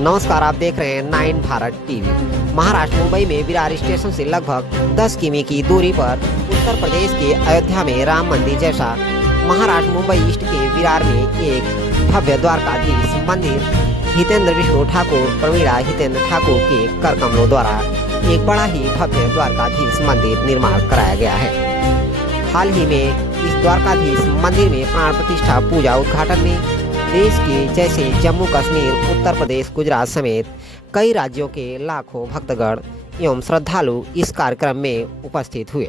नमस्कार, आप देख रहे हैं 9 भारत टीवी। महाराष्ट्र मुंबई में विरार स्टेशन से लगभग 10 किमी की दूरी पर उत्तर प्रदेश के अयोध्या में राम मंदिर जैसा महाराष्ट्र मुंबई ईस्ट के विरार में एक भव्य द्वारकाधीश मंदिर हितेंद्र विष्णु ठाकुर प्रवीणा हितेंद्र ठाकुर के कर कमलों द्वारा एक बड़ा ही भव्य द्वारकाधीश मंदिर निर्माण कराया गया है। हाल ही में इस द्वारकाधीश मंदिर में प्राण प्रतिष्ठा पूजा उद्घाटन में देश के जैसे जम्मू कश्मीर, उत्तर प्रदेश, गुजरात समेत कई राज्यों के लाखों भक्तगण एवं श्रद्धालु इस कार्यक्रम में उपस्थित हुए।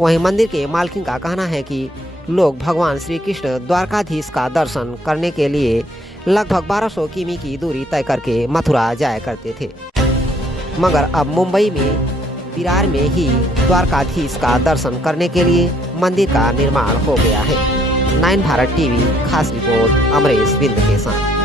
वहीं मंदिर के मालकिन का कहना है कि लोग भगवान श्री कृष्ण द्वारकाधीश का दर्शन करने के लिए लगभग 1200 किमी की दूरी तय करके मथुरा जाया करते थे, मगर अब मुंबई में विरार में ही द्वारकाधीश का दर्शन करने के लिए मंदिर का निर्माण हो गया है। 9 भारत टीवी खास रिपोर्ट अमरेश बिंद के साथ।